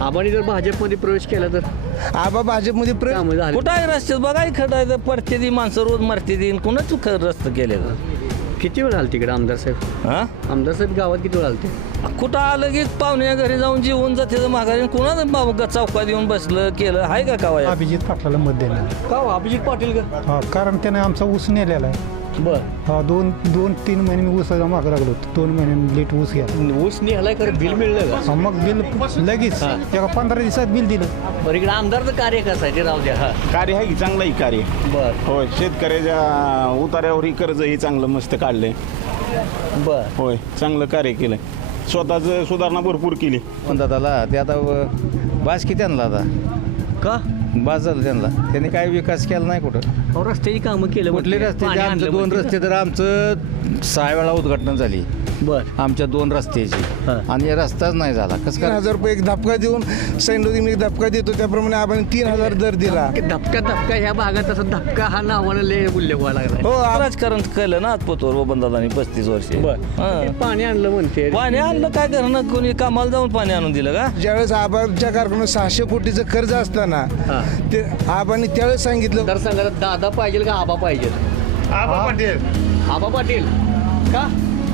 आबांनी जर भाजपमध्ये प्रवेश केला तर आबा भाजपमध्ये कामं झाली. कुठं आहे रस्त्यात बघाय खरं पडते ती माणसं रोज मरते ती कुणाच रस्ते केले किती वेळ आले तिकडे आमदार साहेब? हा आमदार साहेब गावात किती वेळ आलते? कुठं आलं की पाहुण्या घरी जाऊन जेवून जाते माघारी कुणाच चौकात येऊन बसलं केलं आहे का कावा अभिजित पाटलाला मत देणार का हो, अभिजित पाटील का? हा, कारण त्याने आमचा ऊस नेलेला आहे. बर हा, दोन तीन महिने मी ऊसाचा मागं लागलो होतो. 2 महिने लेट ऊस घ्या. ऊस निघालाय खरं बिल मिळलं का? हा, मग बिल लगेच एका 15 दिवसात बिल दिलं. बरं इकडे आमदारचं कार्य कसं आहे ते राहू द्या. हा कार्य आहे की चांगलंही कार्य बर होय. शेतकऱ्याच्या उतार्यावरही कर्जही चांगलं मस्त काढलंय. बर होय चांगलं कार्य केलंय. स्वतःच सुधारणा भरपूर केली. दादाला ते आता बास की त्यांना आता का बास झालं त्यांनी काय विकास केला नाही कुठं. अहो, रस्त्याची कामं केलं कुठले म्हणते. रस्ते पाणी आमचे आणलं 2 म्हणते. रस्ते तर आमचं 6 वेळा उद्घाटन झाली बर आमच्या 2 रस्त्याची हा. आणि रस्ताच नाही झाला कसं काय 3,000 रुपये एक धपका देऊन सैनोदीने एक धपका देतो त्याप्रमाणे आपण 3,000 दर दिला. धपका ह्या भागात असं धपका हा नावानं लय उल्लेख व्हायला लागलाय. हो राजकारण केलं ना आजपोतवर बंदादानी 35 वर्ष ते पाणी आणलं म्हणते. पाणी आणलं काय करणं कोणी कामाला जाऊन पाणी आणून दिलं का ज्यावेळेस आबाच्या कारखान्यात 600 कोटीचं कर्ज असताना हा. ते आबांनी त्यावेळेस सांगितलं तर सांगा दादा पाहिजे का आबा पाहिजे? आबा पाटील. आबा पाटील का?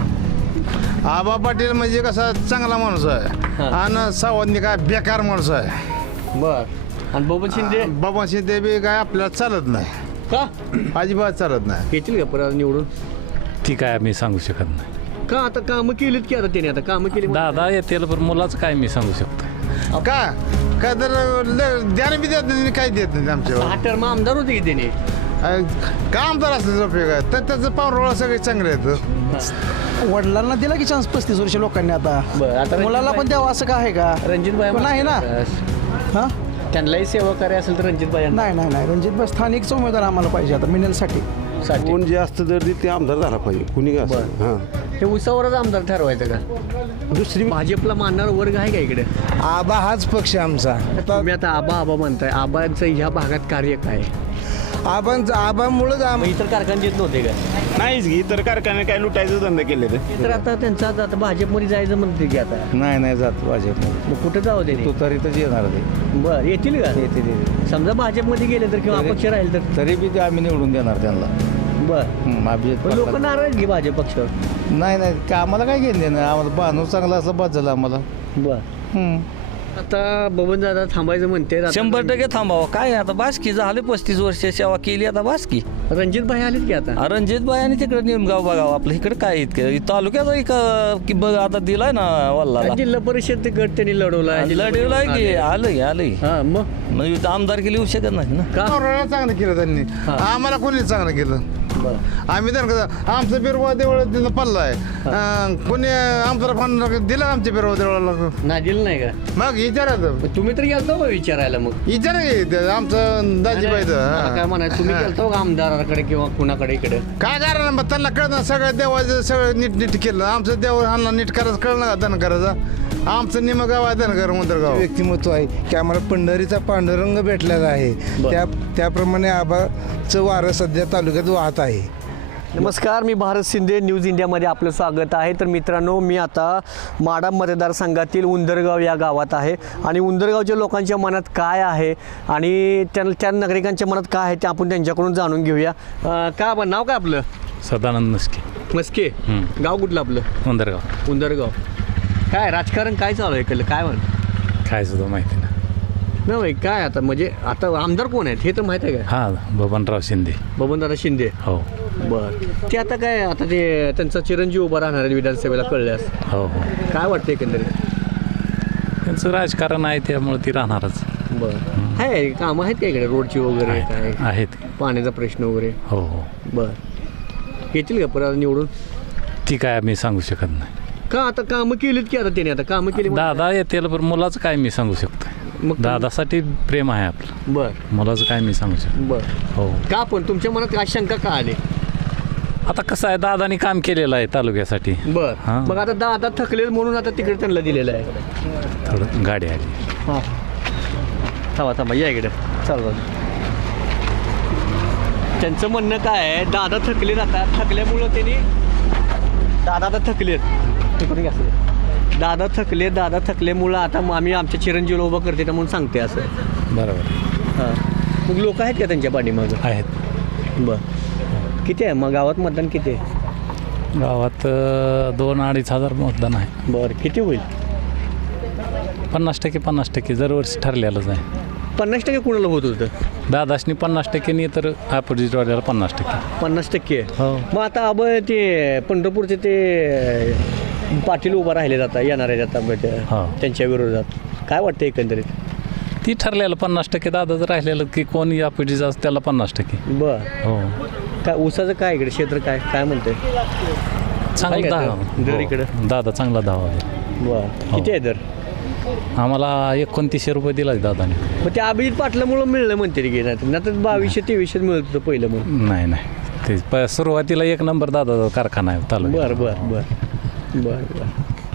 आबा पाटील म्हणजे कसा चांगला माणूस आहे हा. आणि सावंतनी काय बेकार माणूस आहे. बर आणि बबन शिंदे बाबा शिंदे बी काय आपल्याला चालत नाही, का अजिबात चालत नाही. येतील का परत निवडून? ती काय मी सांगू शकत नाही. का आता कामं केलीत की आता त्याने आता कामं केली दादा येतील पण मुलाचं काय मी सांगू शकतो. का काय तर ध्यान बी देत नाही, काय देत नाही आमच्यावर. 6 टर्म आमदार होते की त्याने. काम तर असल्याचा उपयोग आहे तर त्याचं पावरोळा सगळे चांगले आहेत. वडिलांना दिला की चान्स 35 वर्ष लोकांनी आता बरं, आता मुलाला पण द्यावं असं काय आहे का? रणजित भाई पण आहे ना. हा त्यांनाही सेवा करायला असेल तर रणजित भाई नाही रणजित भाई स्थानिक उमेदवार आम्हाला पाहिजे आता मिनेलसाठी. कोण जास्त दर देईल ते आमदार झाला पाहिजे कुणी का असं. हां हे उसावरच आमदार ठरवायचं का? दुसरी भाजपला मानणारा वर्ग आहे का इकडे? आबा हाच पक्ष आमचा. तुम्ही आता आबा म्हणताय, आबांचं ह्या भागात कार्य काय? आबामुळेच मग इतर कारखाने देत नव्हते का? नाहीच घे तर कारखाने काय लुटायचं धंदा केले तर आता त्यांचा आता भाजपमध्ये जायचं म्हणते की आता नाही जात भाजपमध्ये मग कुठं जाऊ दे? तो तरीतच येणार ते बरं येतील का? येते समजा भाजपमध्ये गेले तर किंवा अपक्ष राहील तर तरी बी ते आम्ही निवडून देणार त्यांना. बरं अभिजित पण लोक पाटला. नाराज घे भाजप पक्षावर. नाही का आम्हाला काय घेणं देणं आम्हाला बांधून चांगला असं बाद झालं आम्हाला. बरं आता बबन दादा थांबायचं म्हणते. 100% थांबावं काय आता बासकी झाले 35 वर्ष सेवा केली आता बासकी. रणजित भाई आलेत की आता? रणजित भाई आणि तिकडे निमगाव बघावं आपलं इकडे काय इतकं तालुक्यात की बघ आता दिलाय ना वल्लाला जिल्हा परिषद गट त्यांनी लढवला. लढवलाय की आलंय हा मग आमदार केली येऊ शकत नाही ना. का? पावरोळा चांगलं केलं त्यांनी, आम्हाला कोणी चांगलं केलं. आम्ही तर आमचं बिरवा देवळ तिथं पडलं आहे. कोणी आमचं फंड दिलं आमच्या बिरवा देवळाला. नाही दिलं नाही का? मग विचारायचं मग तुम्ही तर गेलतो का विचारायला? मग विचारा की आमचं दाजीबाई मला काय म्हणायचं, तुम्ही गेलतो का आमदाराकडे किंवा कुणाकडे इकडे? काय कारण मग त्यांना कळत ना सगळं देवाचं सगळं नीट केलं. आमचं देव आणला नीट करायचं कळलं का धन करायचं. आमचं निम गाव आहे धनगर मंदिरगाव. व्यक्तिमत्व आहे की आम्हाला पंढरीचा पांडुरंग भेटलेला आहे. त्याप्रमाणे आबाचं वारं सध्या तालुक्यात वाहत आहे. नमस्कार, मी भारत शिंदे, न्यूज इंडियामध्ये आपलं स्वागत आहे. तर मित्रांनो, मी आता माढा मतदारसंघातील उंदरगाव या गावात आहे आणि उंदरगावच्या लोकांच्या मनात काय आहे आणि त्या नागरिकांच्या मनात काय आहे ते आपण त्यांच्याकडून जाणून घेऊया. का नाव काय आपलं? सदानंद मस्के. गाव कुठलं आपलं? उंदरगाव. उंदरगाव. काय राजकारण काय चालू आहे इकडलं? काय म्हण काय सुद्धा माहिती नाही. नाही काय आता म्हणजे आता आमदार कोण आहेत हे तर माहिती आहे का? हां बबनराव शिंदे. बबनदादा शिंदे. हो बरं ते आता काय आता ते त्यांचा चिरंजीव उभा राहणार आहे विधानसभेला कळल्यास. हो काय वाटतं एकंदरीत? त्यांचं राजकारण आहे त्यामुळे ती राहणारच. बरं आहे कामं आहेत का इकडे रोडची वगैरे काय आहेत. पाण्याचा प्रश्न वगैरे? हो हो बरं येतील का परत निवडून? ती काय मी सांगू शकत नाही. का आता कामं केलीत की आता त्याने आता कामं केली दादा येतील पण मुलाचं काय मी सांगू शकतो. मग दादासाठी प्रेम आहे आपलं. बरं मुलाचं काय मी सांगू शकतो. बरं हो का पण तुमच्या मनात काय शंका का आली? आता कसं आहे दादानी काम केलेलं आहे तालुक्यासाठी. बरं हां. मग आता दादा थकले म्हणून आता तिकडे त्यांना दिलेलं आहे. थोडं गाडी आली. हां थांबा या इकडे चालू. त्यांचं म्हणणं काय आहे, दादा थकले जातात, थकल्यामुळं त्यांनी दादा आता थकलेत तिकडे घ्या दादा थकल्यामुळं आता आम्ही आमच्या चिरंजीवला उभं करते म्हणून सांगते असं. बरोबर हां, मग लोक आहेत का त्यांच्या पाठीमागं? आहेत. बरं, किती आहे मग गावात मतदान किती आहे? गावात 2-2.5 हजार मतदान आहे. बरं, किती होईल? 50% दरवर्षी ठरलेलंच आहे. 50% कुणाला होत होतं? दादाशनी 50% नाही तर अपोजिट वाल्याला 50%. 50%. हो. मग आता अब ते पंढरपूरचे ते पाटील उभा राहिले जातात येणार आहे आता हो. त्यांच्या विरोधात काय वाटतं एकंदरीत? ती ठरलेलं 50% दादाचं राहिलेलं की कोणी अपोजिट असं त्याला 50%. बरं, हो. काय ऊसाचं काय इकडे क्षेत्र काय म्हणते? चांगला काय दहा काय दर इकडं? हो. दादा चांगला धावा आहे. बरं, किती आहे दर? आम्हाला 2900 रुपये दिला दादाने. मग ते अभिजित पाटलामुळं मिळलं म्हणते ती घेण्यात, नाही तर 2200-2300 मिळत होतं पहिलं म्हणून. नाही ते सुरुवातीला 1 नंबर दादा कारखाना आहे तालुक्यात. बरं.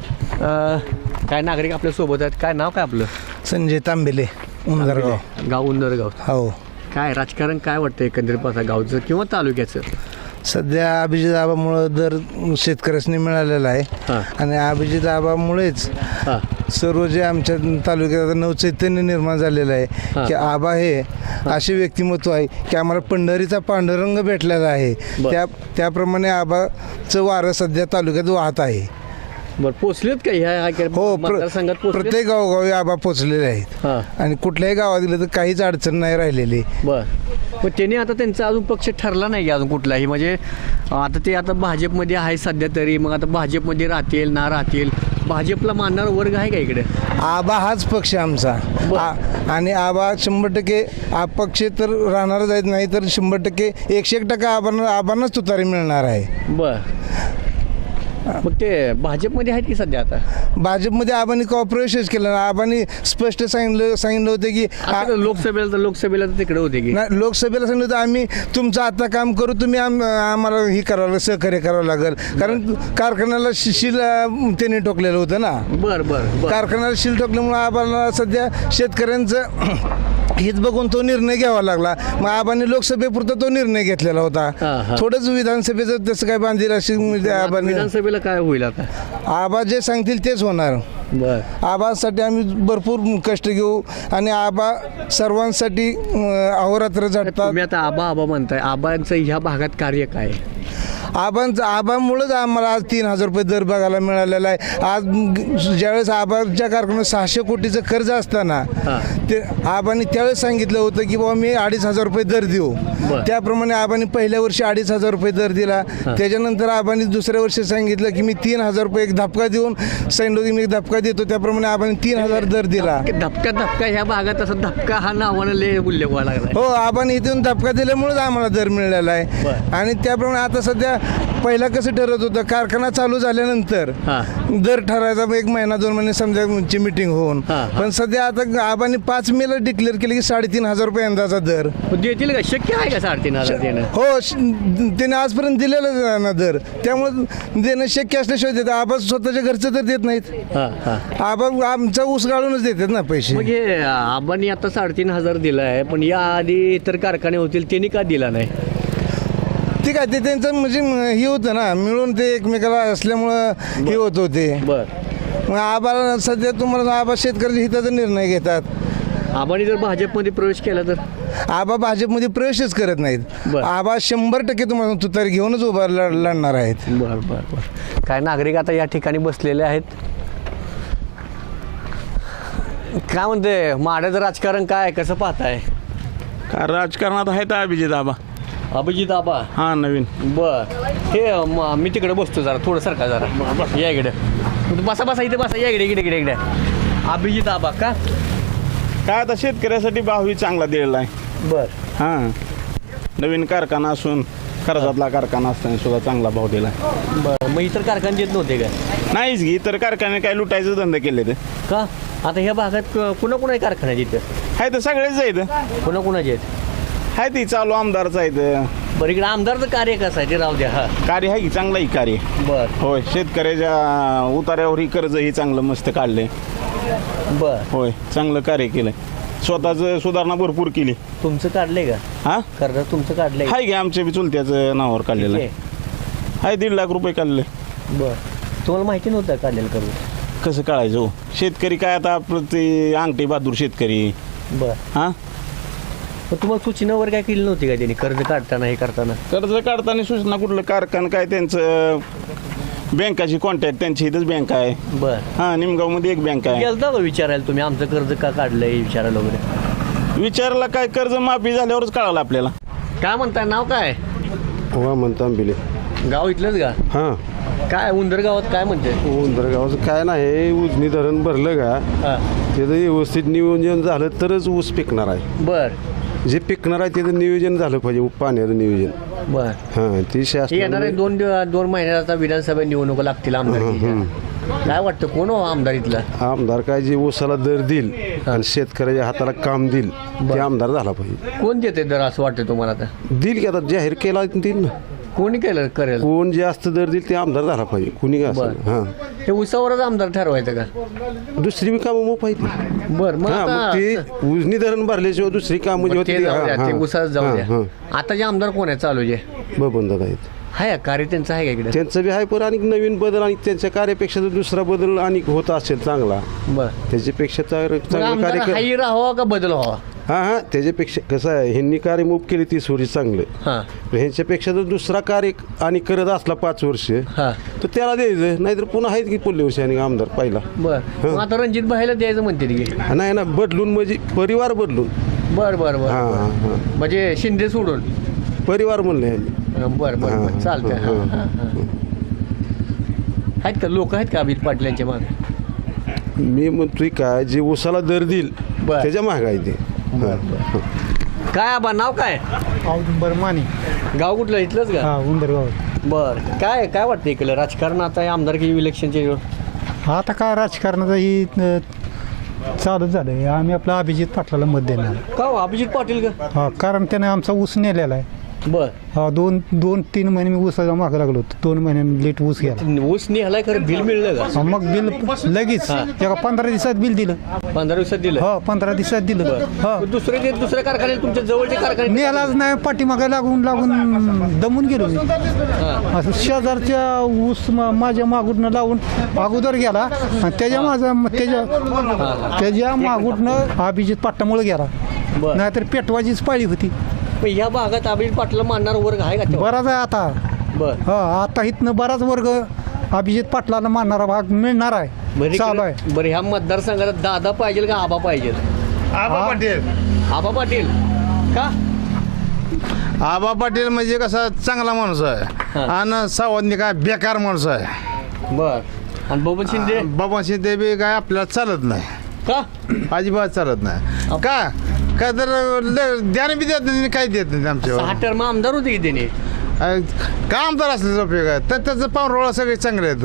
काय नागरिक आपल्या सोबत आहेत? काय नाव काय आपलं? संजय तांबेले, उंदरगाव. गाव उंदरगाव. हो. काय राजकारण काय वाटतं एकंदरीत पासा गावचं किंवा तालुक्याचं? सध्या अभिजित आबामुळं दर शेतकऱ्यांनी मिळालेला आहे. हां. आणि अभिजित आबामुळेच हां. सर्व जे आमच्या तालुक्यात नवचैतन्य निर्माण झालेलं आहे की आबा हे असे व्यक्तिमत्व आहे की आम्हाला पंढरीचा पांडुरंग भेटलेला आहे. त्याप्रमाणे आबाचं वारं सध्या तालुक्यात वाहत आहे. बरं, पोचलेत का ह्या हो, मतदारसंघात पोचलेत? प्रत्येक गावोगावी आबा पोचलेले आहेत. हां. आणि कुठल्याही गावात गेलं तर काहीच अडचण नाही राहिलेली. बरं, मग त्याने आता त्यांचा अजून पक्ष ठरला नाही की अजून कुठलाही, म्हणजे आता ते आता भाजपमध्ये आहे सध्या तरी, मग आता भाजपमध्ये राहतील ना राहतील, भाजपला मानणारा वर्ग आहे का इकडे? आबा हाच पक्ष आमचा. आणि आबा 100% अपक्ष तर राहणारच आहेत, नाही तर 100% 101% आबांनाच तुतारी मिळणार आहे. बरं, मग ते भाजपमध्ये आहेत की सध्या आता? भाजपमध्ये आबांनी कॉपरेशनच केलं ना. आबांनी स्पष्ट सांगितलं होतं की आता लोकसभेला तर तिकडे होते की लोकसभेला सांगितलं होतं आम्ही तुमचं आता काम करू, तुम्ही आम्हाला ही करावं, सहकार्य करावं लागेल. कारण कारखान्याला शील त्यांनी ठोकलेलं होतं ना. बरं. कारखान्याला शील ठोकल्यामुळे आबाला सध्या शेतकऱ्यांचं हित बघून तो निर्णय घ्यावा लागला. मग आबांनी लोकसभेपुरता तो निर्णय घेतलेला होता. थोडंच विधानसभेचं तसं काय बांधील अशी आबांनी. विधानसभेला काय होईल आता? आबा जे सांगतील तेच होणार. बरं, आबासाठी आम्ही भरपूर कष्ट घेऊ आणि आबा सर्वांसाठी अहोरात्र झटतात. तुम्ही आता आबा म्हणताय, आबांचं ह्या भागात कार्य काय आहे? आबामुळेच आम्हाला आज 3000 रुपये दर बघायला मिळालेला आहे. आज ज्यावेळेस आबाच्या कारखान्यात 600 कोटीचं कर्ज असताना ते आबांनी त्यावेळेस सांगितलं होतं की बाबा मी 2500 रुपये दर देऊ. त्याप्रमाणे आबांनी पहिल्या वर्षी 2500 रुपये दर दिला. त्याच्यानंतर आबांनी दुसऱ्या वर्षी सांगितलं की मी 3000 रुपये एक धपका देऊन सांगितलं मी एक धपका देतो. त्याप्रमाणे आबांनी 3000 दर दिला. धपका ह्या भागात असं धपका हा नावानं लय उल्लेख व्हायला लागला. हो, आबांनी इथून धपका दिल्यामुळेच आम्हाला दर मिळालेला आहे. आणि त्याप्रमाणे आता सध्या पहिला कसं ठरत होतं, कारखाना चालू झाल्यानंतर दर ठरायचा 1 महिना 2 महिने समजा मीटिंग होऊन. पण सध्या आता आबांनी 5 मेला डिक्लेअर केलं की 3500 रुपये यंदाचा दर देतील का? शक्य आहे का 3500 देणं? हो, त्याने आजपर्यंत दिलेलं ना दर, त्यामुळे देणं शक्य असल्याशिवाय देतात. आबा स्वतःच्या घरचं तर देत नाहीत. आबा आमचा ऊस गाळूनच देतात ना पैसे. मग हे आबांनी आता 3500 दिला आहे, पण या आधी इतर कारखाने होतील त्यांनी का दिला नाही? ठीक आहे, ते त्यांचं म्हणजे हे होतं ना, मिळून ते एकमेकाला असल्यामुळं हे होत होते. मग आबाला सध्या तुम्हाला आबा शेतकऱ्याच्या हिताचा निर्णय घेतात. आबांनी जर भाजपमध्ये प्रवेश केला तर? आबा भाजपमध्ये प्रवेशच करत नाहीत. आबा 100% तुम्हाला तुतारी घेऊनच उभा लढणार आहेत. बरं. काय नागरिक आता या ठिकाणी बसलेले आहेत. काय म्हणते माड्याचं राजकारण काय, कसं पाहताय? राजकारणात आहे तर अभिजित आबा हा नवीन. हे मी तिकडे बसतो जरा, थोडं सरका जरा, या इकडे बसा इथे बसा, या इकडे अभिजित आबा का? काय आता शेतकऱ्यासाठी भावही चांगला दिलेला आहे. हां, नवीन कारखाना असून कर्जातला कारखाना असताना सुद्धा चांगला भाव दिला. मग इतर कारखाने देत नव्हते का? नाहीच घे, इतर कारखाने काय लुटायचं धंदा केले ते का? आता ह्या भागात कुणा कारखाना तिथं आहे तर सगळेच आहेत. कुणाचे आहेत? आहे ती चालू आमदारचं आहे. बरं, इकडे आमदारचं कार्य कसं आहे ते राहू द्या. कार्य आहे की चांगलं कार्य. होय, शेतकऱ्याच्या उतार्यावर ही कर्जही चांगलं मस्त काढलंय. होय, चांगलं कार्य केलंय. स्वतःच सुधारणा भरपूर केली. तुमचं काढलंय का? कर्ज तुमचं काढलंय? आहे की आमच्या बी चुलत्याचं नावावर काढलेलं आहे. 1.5 लाख रुपये काढले. तुम्हाला माहिती नव्हतं काढलेलं कर्ज? कसं कळायचं हो शेतकरी काय आता आपलं ते अंगठी बहादूर शेतकरी बर हां मग तुम्हाला सूचना वगैरे काय केली नव्हती का त्यांनी कर्ज काढताना हे करताना कर्ज काढताना सूचना कुठलं कारखाना काय त्यांचं बँकाची कॉन्टॅक्ट त्यांची इथंच बँक आहे बर हां निमगावमध्ये एक बँक आहे गेलता का विचारायला तुम्ही आमचं कर्ज का काढलंय विचारायला वगैरे विचारला काय कर्ज माफी झाल्यावरच कळालं आपल्याला काय म्हणताय नाव काय वा म्हणता आंबिले गाव इथलंच का हां काय उंदर गावात काय म्हणते उंदरगावचं काय नाही उजनी धरण भरलं का हा त्याचं व्यवस्थित नियोजन झालं तरच ऊस पिकणार आहे बर जे पिकणार आहे त्याचं नियोजन झालं पाहिजे पाण्याचं नियोजन बर हां ती हे येणार आहे शासन दोन महिन्यात आता विधानसभा निवडणुका लागतील आमदार काय वाटतं कोण हो आमदार इथला आमदार काय जे ऊसाला दर देईल आणि शेतकऱ्याच्या हाताला काम देईल ते आमदार झाला पाहिजे कोण देते दर असं वाटतं तुम्हाला आता देईल की आता जाहीर केला देईल ना कोणी केलं करेल कोण जास्त दर देईल ते आमदार झाला पाहिजे कुणी का असं हां हे उसावरच आमदार ठरवायचं का दुसरी बी कामं मग पाहिजे बर मग हां मग आता- ते उजनी धरण भरल्याशिवाय दुसरी कामं जी मग होती ते जाऊ द्या, ते उसाच जाऊ द्या आता जे आमदार कोण आहे चालू जे बबन दादा आहेत आहे का कार्य त्यांचं आहे का इकडे त्यांचं बी आहे पण आणि नवीन बदल आणि त्यांच्या कार्यापेक्षा जर दुसरा बदल आणि होत असेल चांगला बर त्याच्यापेक्षा मग चांगलं आमदार कार्य हाही राहावा का बदल व्हावा हां हां त्याच्यापेक्षा कसं आहे ह्यांनी कार्य मूप केली 30 वर्ष चांगलं हां पण ह्यांच्यापेक्षा जर दुसरा कार्य आणि करत असला 5 वर्ष हां तर त्याला द्यायचं नाहीतर पुन्हा आहेत की पुढल्या वर्षी आणि आमदार पहिला बर मग आता रणजित भाईला द्यायचं म्हणते की नाही ना बदलून म्हणजे परिवार बदलून बर बर बर हां हां हां म्हणजे शिंदे सोडून परिवार म्हणले ह्यांनी बर बर बर चालतंय हां, हां, हां. आहेत का लोक आहेत का अभित पाटलांच्या मागे मी म्हणतोय काय जे उसाला दर देईल बर. त्याच्या महागाई ते काय आबा नाव काय औदुंबर माने गाव कुठलं इथलंच का हा उंदरगाव बर काय काय वाटतं इकडलं राजकारण आता हे आमदारकी इलेक्शनचे आता काय राजकारणाचं ही चालूच झालं आम्ही आपला अभिजित पाटलाला मत देणार का हो, अभिजित पाटील का हा कारण त्याने आमचा ऊस नेलेला आहे बर हा 2-3 महिने मी ऊसाचा मागं लागलो होतो 2 महिन्यांनी लेट ऊस गेला ऊस निघालाय खरं बिल मिळलं का हा, मग बिल लगेच एका 15 दिवसात बिल दिलं 15 दिवसात दिलं हो 15 दिवसात दिलं हा दुसऱ्या कारखान्यात तुमच्या जवळचे कारखाने नेलाच नाही पाठीमागे लागून दमून गेलो मी असं शेजारच्या ऊस माझ्या मागून लावून अगोदर गेला आणि त्याच्या मागून अभिजित पाटामुळे गेला बरं. नाहीतर पेटवाजीच पाळी होती पण ह्या भागात अभिजित पाटला मानणार वर्ग आहे का तेव्हा? बराच आहे आता बर हा आता इथनं बराच वर्ग अभिजित पाटलाला मानणारा भाग मिळणार बरं आहे चालू आहे बरं ह्या मतदारसंघात दादा पाहिजे का आबा पाहिजे आबा पाटील आबा पाटील का आबा पाटील म्हणजे कसा चांगला माणूस आहे आणि सावंतनी काय बेकार माणूस आहे बर आणि बबन शिंदे बाबा शिंदे बी काय आपल्याला चालत नाही का अजिबात चालत नाही का काय तर ध्यान बी देत नाही काय देत नाही आमच्यावर 6 टर्म आमदार होते की त्याने काय आमदार असल्याचा उपयोग आहे तर त्याचं पावरोळा सगळे चांगले आहेत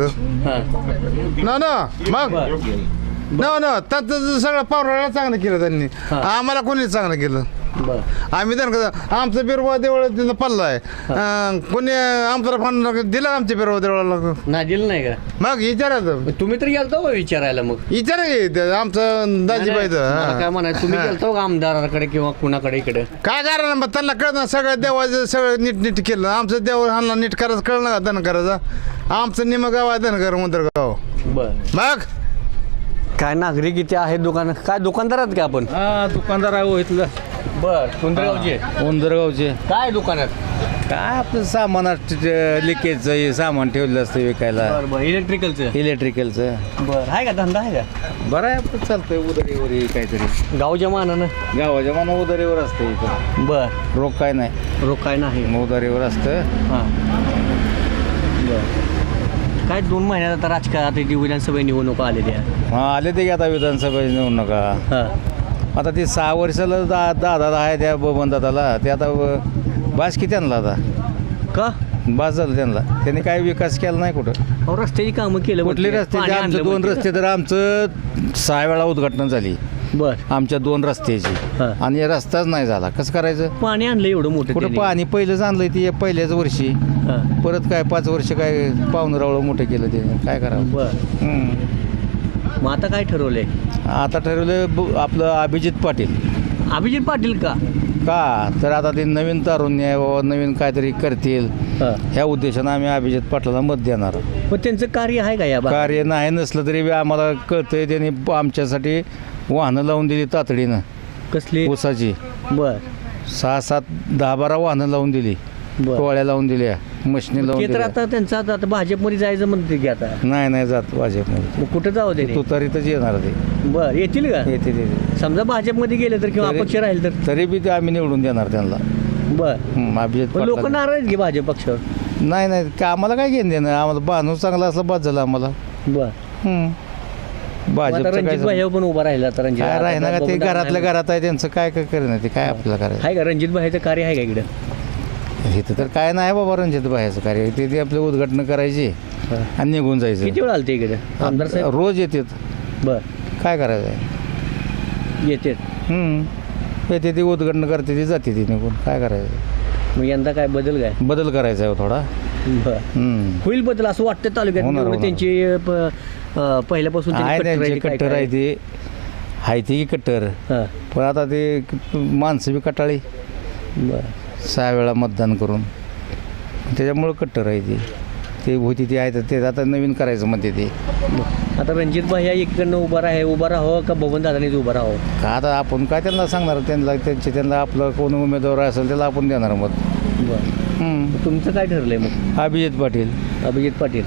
हा. ना मग ना त्याचं सगळं पावरोळा चांगलं केलं त्यांनी आम्हाला कोणी चांगलं केलं बर आम्ही त्यांना आमचं बिरवा देवळ तिथं पल्ला आहे कोणी आमचा फंड दिला आमच्या बिरवा देवळाला नाही दिलं नाही का मग विचारायचं तुम्ही तर गेलता का विचारायला मग विचारा आमचं दाजीबाईचं मला काय म्हणायचं तुम्ही गेलता का आमदाराकडे किंवा कुणाकडे इकडे काय कारण मग त्यांना कळत ना सगळं देवाचं सगळं नीट केलं आमचं देव ह्यांना नीट करायचं कळलं ना धन करायचं आमचं निम गाव आहे धनगर मुंदरगाव बर मग काय नागरिक इथे आहेत काय दुकानदार आहेत का आपण हा दुकानदार आहे हो इथलं बर सुंदरगावचे उंदरगावचे काय दुकानात काय आपलं सामान लिकेजचं हे सामान ठेवलेलं असतं विकायला बर बर इलेक्ट्रिकलचं इलेक्ट्रिकलचं बर आहे का धंदा आहे का बरं आहे आपलं चालतंय उदरीवर काहीतरी गावच्या मानानं गावाच्या माना उदारीवर असतं इथं बर रोग काय नाही रोख काय नाही मग उदारीवर असतं हां बर काय 2 महिन्यात आता राजकारणात इथे विधानसभा निवडणुका आलेल्या हा आले ते की आता विधानसभेत नेऊ नका हां आता ते 6 वर्षाला दादा आहे त्या बबन दादाला ते आता बास की त्यांना आता का बास झालं त्यांनी काय विकास केला नाही कुठं अहो रस्त्याची कामं केलं कुठले रस्ते आमचे 2 रस्ते तर आमचं 6 वेळा उद्घाटन झाली बर आमच्या 2 रस्त्याची हा. आणि रस्ताच नाही झाला कसं करायचं पाणी आणलं एवढं मोठं कुठं त्यांनी. पाणी पहिलंच आणलंय ते पहिल्याच वर्षी हां. परत काय 5 वर्ष काय पाहुणरावळं मोठं केलं ते काय करावं बर हम्म. मग आता काय ठरवलंय आता ठरवलं आपलं अभिजित पाटील अभिजित पाटील का? का तर आता ते नवीन तारुण्य आहे बाबा, नवीन काहीतरी करतील ह्या उद्देशानं आम्ही अभिजित पाटलाला मत देणार. पण त्यांचं कार्य आहे का या कार्य नाही नसलं तरी बी आम्हाला कळतंय त्यांनी आमच्यासाठी वाहनं लावून दिली तातडीनं. कसली? ऊसाची बर 6, 7, 10, 12 वाहनं लावून दिली, बर. टोळ्या लावून दिल्या, मशिनी लावून ते तर दिल्या. आता त्यांचं आता भाजपमध्ये जायचं म्हणते की आता नाही जात भाजपमध्ये. मग कुठं जाऊ दे तुतारीतच येणार ते. बर येतील का? येते समजा भाजपमध्ये गेले तर किंवा अपक्ष राहील तर तरी बी ते आम्ही निवडून देणार त्यांना. बर. अभिजित पण लोक पाटला नाराज आहेत की भाजप पक्षावर? नाही का आम्हाला काय घेणं देणं, आम्हाला बांधून चांगला असला बाद झाला आम्हाला. बर. भाजपचं रणजित काय भाई पण उभा राहिला तर रणजित काय राहीना का, ते बबन घरातल्या घरात आहे त्यांचं काय करेन ते, काय आपल्याला करायचं. आहे का रणजित भाईचं कार्य आहे का इकडे? इथं तर काय नाही बाबा रणजित भाईचं कार्य, ते आपले उद्घाटन करायची आणि निघून जायचं. किती वेळ आलते इकडे आमदार साहेब? रोज येतात. बर. काय करायचं आहे. येते. येते ती उद्घाटन करते ती जाते ती निघून, काय करायचं. मग यंदा काय बदल काय? बदल करायचा आहे थोडा. बर. होईल बदल असं वाटतं तालुक्यात? होणार, एवढं होणार. त्यांची पहिल्यापासून आहे त्यांचे कट्टर आहे ते, आहे ती कट्टर. हां. पण आता ते माणसं बी कटाळी, बर. 6 वेळा मतदान करून, त्याच्यामुळं कट्टर आहे ती. ते होती ती आहे तर ते आता नवीन करायचं म्हणते ते. आता रणजित भाई एकीकडनं उभा राहावं का बबन दादानीच उभं राहावं? का आता आपण काय त्यांना सांगणार, त्यांना आपलं कोण उमेदवार असेल त्याला आपण देणार मत. बरं. तुमचं काय ठरलंय मग? अभिजित पाटील. अभिजित पाटील.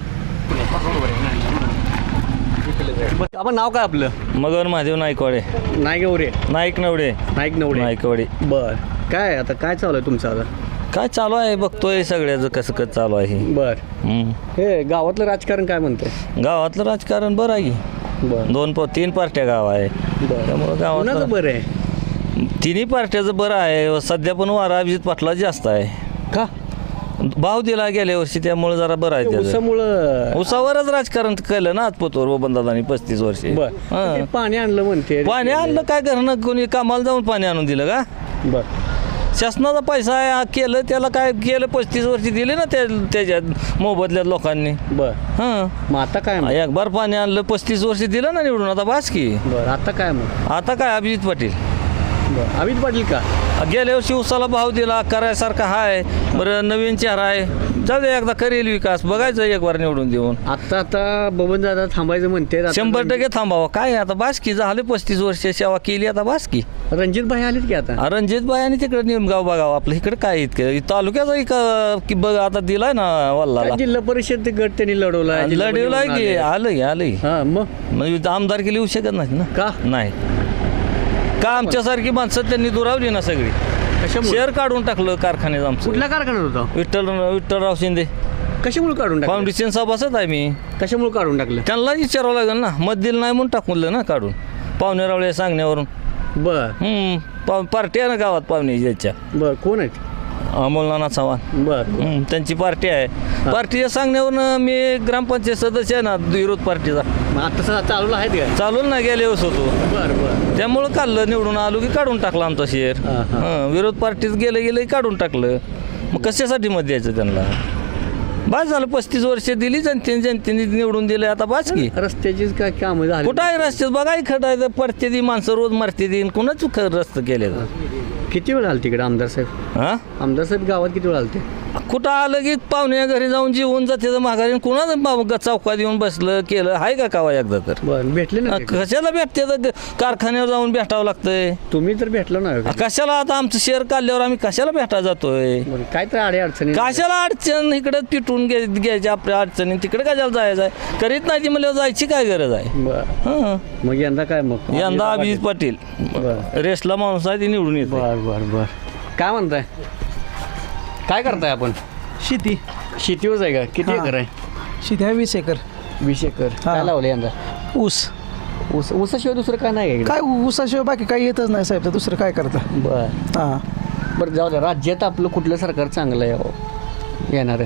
आपण नाव काय आपलं? मगन महादेव नाईकवाडे. नायगवरे. नाईक नवडे. नाईकवाडे. बर. काय आता काय चालू आहे तुमचं आता? काय चालू आहे बघतोय सगळ्याचं कसं कसं चालू आहे. बर. हे गावातलं राजकारण काय म्हणतंय? गावातलं राजकारण बरं आहे. बर. 3 पार्ट्या गाव आहे, त्यामुळं गावात बरं आहे. तिन्ही पार्ट्याचं बरं आहे. सध्या पण वारा अभिजित पाटला जास्त आहे. का? भाव दिला गेल्या वर्षी, त्यामुळे जरा बरं आहे त्याचं. उसामुळं. उसावरच राजकारण केलं ना आजपोतवर बंदादानी 35 वर्षे. बर. ते पाणी आणलं म्हणते. पाणी आणलं काय घरनं, कोणी कामाला जाऊन पाणी आणून दिलं का? बर. शासनाचा पैसा आहे, केलं त्याला काय केलं, 35 वर्षी दिले ना त्याच्यात मोबदल्यात लोकांनी. बर. मग आता काय? एक बार पाणी आणलं, 35 वर्षी दिलं ना निवडून, आता बास की. बरं. आता काय मग? आता काय अभिजित पाटील. बरं. अभिजित पाटील का? गेल्या वर्षी उसाला भाव दिला, करायसारखा आहे. बरं नवीन चेहरा आहे, जाऊ दे एकदा करेल विकास, बघायचं एक बार निवडून देऊन. आता बबन दादा थांबायचं म्हणते. 100% थांबावं. काय आता बास की, झाले 35 वर्ष सेवा केली, आता बास की. रणजित भाई आलेत की आता? रणजित भाई आणि तिकडे निमगाव बघावं आपलं, इकडे काय इतकं तालुक्याचा की बघ आता दिलाय ना वल्लाला. जिल्हा परिषद गट त्यांनी लढवलाय की आलंय. हा. मग आमदार केली येऊ शकत नाही ना. का नाही का? आमच्यासारखी माणसं त्यांनी दुरावली ना सगळी. शेअर काढून टाकलं कारखान्यात आमचं. कुठल्या कारखान्यात होता? विठ्ठलराव शिंदे. कशामुळे काढून टाकलं? फाउंडेशन सभासद आहे मी. कशामुळे काढून टाकलं? त्यांना विचारावं लागेल ना, मत दिलं नाही म्हणून टाकून ना काढून, पाहुणेरावळे सांगण्यावरून. बर. पार्टी आहे ना गावात पाहुणे ज्याच्या. बर. कोण आहेत? अमोल नाना चव्हाण. बर. त्यांची पार्टी आहे. पार्टीच्या सांगण्यावरून मी ग्रामपंचायत सदस्य आहे ना विरोध पार्टीचा. आता चालू आहेत का? चालू ना गेल्या वर्ष होतो. बर. बर. त्यामुळं काढलं, निवडून आलो की काढून टाकलं आमचा शेअर. विरोध पार्टीत गेलं काढून टाकलं. मग कशासाठी मत द्यायचं त्यांना? बास झालं, 35 वर्ष दिली जनतेने निवडून दिले, आता बास की. रस्त्याचीच काय कामं झाली? कुठं आहे रस्त्यात बघाय खडायचं, पडते ती माणसं रोज मारते ती, कुणाच रस्ते केले. किती वेळ आले तिकडे आमदार साहेब? आमदार साहेब गावात किती वेळ आलते? कुठं आलं की पाहुण्या घरी जाऊन जेवून जाते माघारी, कुणाच चौकात येऊन बसलं केलं आहे का कावा एकदा तर? भेटले ना? कशाला भेटते तर कारखान्यावर जाऊन भेटावं लागतंय. तुम्ही तर भेटलो ना? कशाला आता आमचं शेअर काढल्यावर आम्ही कशाला भेटा जातोय? काय तर अडचणी? कशाला अडचण इकडे पिटून घ्यायची आपल्या अडचणी, तिकडे कशाला जायचं आहे? करीत नाही ती म्हणल्यावर जायची काय गरज आहे? मग यंदा काय? मग यंदा अभिजित पाटील रेसला माणूस आहे, ती निवडून येत. बर. काय म्हणताय? काय करताय आपण? शेतीवरच आहे का? किती एकर आहे शेती? आहे 20 एकर. 20 एकर. काय लावलं यंदा? ऊसाशिवाय दुसरं काय नाही? काय ऊसाशिवाय बाकी काही येतच नाही साहेब, तर दुसरं काय करतं? बरं जाऊ द्या. राज्यात आपलं कुठलं सरकार चांगलं आहे येणार?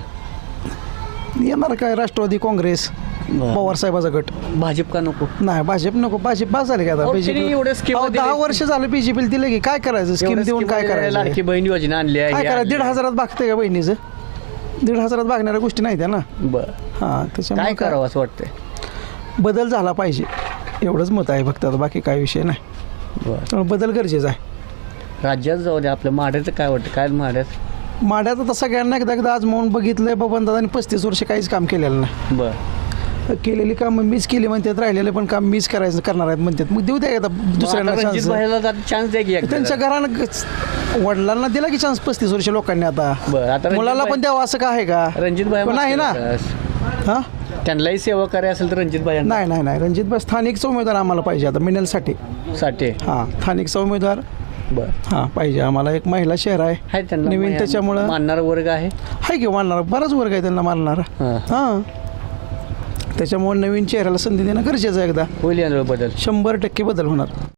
येणार काय? राष्ट्रवादी काँग्रेस, पवार साहेबाचा गट. भाजप का नको? नाही भाजप नको. भाजप बस झाले का आता? बीजेपी 10 वर्ष झालं बीजेपीला दिलं की काय करायचं? स्कीम देऊन काय करायचं? लाडकी बहीण योजना आणली आहे. काय करायचं? 1,500 भागते का बहिणीचं? 1,500 भागणाऱ्या गोष्टी नाही त्या ना. बरं. त्याच्यामुळे काय करावं असं वाटतंय? बदल झाला पाहिजे, एवढंच मत आहे फक्त. आता बाकी काय विषय नाही. त्यामुळे बदल गरजेचा आहे. राज्यात जाऊ दे, आपल्या माढ्याचं काय वाटतं, काय माढ्यात? माड्यात आता सगळ्यांना एकदा आजमावून बघितलंय बबन दादांनी 35 वर्ष काहीच काम केलेलं नाही. बरं. केलेली कामं मीच केली म्हणतात, राहिलेले पण काम मीच करणार आहेत म्हणतात. मग देऊ द्या एकदा दुसऱ्यांना रणजित chance. भाईला चान्स द्या की एकदा. त्यांच्या घरानं वडिलांना दिला की चान्स 35 वर्ष लोकांनी आता. बरं, आता रणजित मुलाला भाई- पण द्यावं असं काय आहे का? रणजित भाई पण आहे ना. हां त्यांनाही सेवा करायची असेल तर रणजित भाई नाही रणजित भाई स्थानिकचा उमेदवार आम्हाला पाहिजे आता मिनलसाठी. साठी. हां स्थानिकचा उमेदवार बरं. हां पाहिजे आम्हाला. एक महिला शहर आहे आहे त्यांना नवीन, त्याच्यामुळं मानणारा वर्ग आहे. आहे की मानणार, बराच वर्ग आहे त्यांना मानणारा. हां. हां त्याच्यामुळे नवीन चेहऱ्याला संधी देणं गरजेचं आहे. एकदा होईल यानं बदल. 100% बदल होणार.